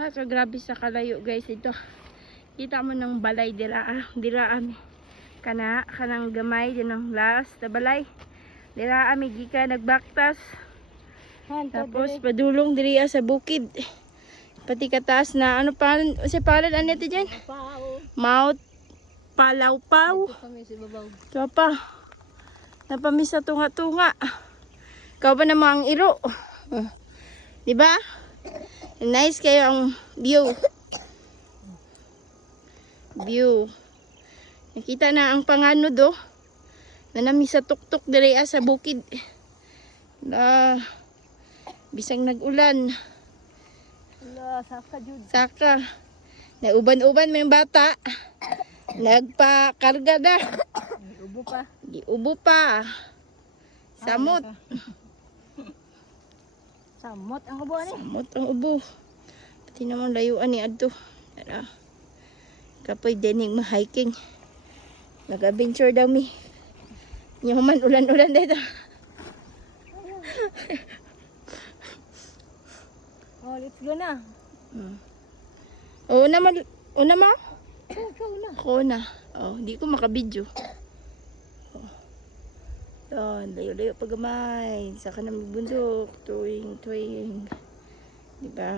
Ha, so grabe sa kalayo guys ito. Kita mo ng balay diraan kanang gamay din ng last na balay. Diraan may gika nagbaktas. Tapos padulong diri sa bukid. Pati kataas na ano pa si palad ano ito dyan? Mount Palawpaw. Ito pa. Napamiss sa tunga-tunga. Ikaw ba namang ang iro? Diba? Nice kayo ang view. Nakita na ang panganod oh. Nanami sa tuktok diri sa bukid. Bisang nag-ulan. Saka. Nauban-uban may bata. Nagpa-karga na. Giubo pa. Samot. Samot ang ubo ni. Samot ang ubo. Pati naman layuan ni adto. Kapoy dining ma-hiking. Nag-adventure daw mi. Nyaman ulan-ulan dito. Oh, let's go na. Una ma? Ikaw na. Ako na. Oh, hindi ko makabidyo. Yan, layo-layo pa gamay. Saka na magbundok. Tuwing. Diba?